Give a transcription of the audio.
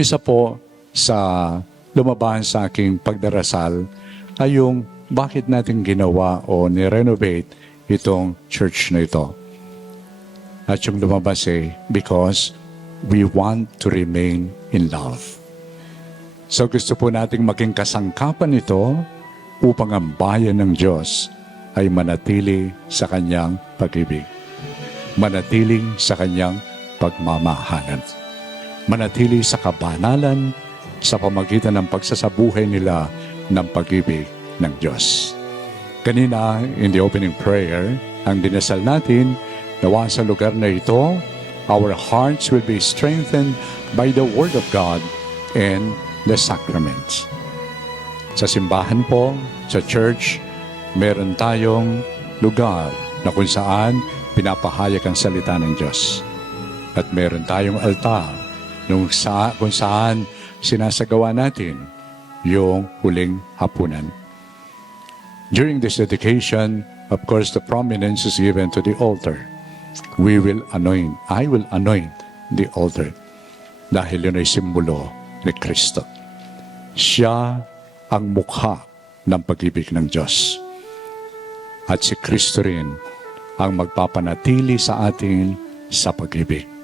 Isa po sa lumabas sa aking pagdarasal ay yung bakit natin ginawa o ni-renovate itong church na ito. At yung lumabas because we want to remain in love. So gusto po nating maging kasangkapan ito upang ang bayan ng Diyos ay manatili sa kanyang pag-ibig. Manatili sa kanyang pagmamahalan. Manatili sa kabanalan sa pamagitan ng pagsasabuhay nila ng pag-ibig ng Diyos. Kanina, in the opening prayer, ang dinasal natin, nawa sa lugar na ito, our hearts will be strengthened by the Word of God and the sacraments. Sa simbahan po, sa church, meron tayong lugar na kung saan pinapahayag ang salita ng Diyos. At meron tayong altar kung saan sinasagawa natin yung huling hapunan. During this dedication, of course, the prominence is given to the altar. I will anoint the altar dahil yun ay simbolo ni Kristo. Siya ang mukha ng pag-ibig ng Diyos. At si Kristo rin ang magpapanatili sa atin sa pag-ibig.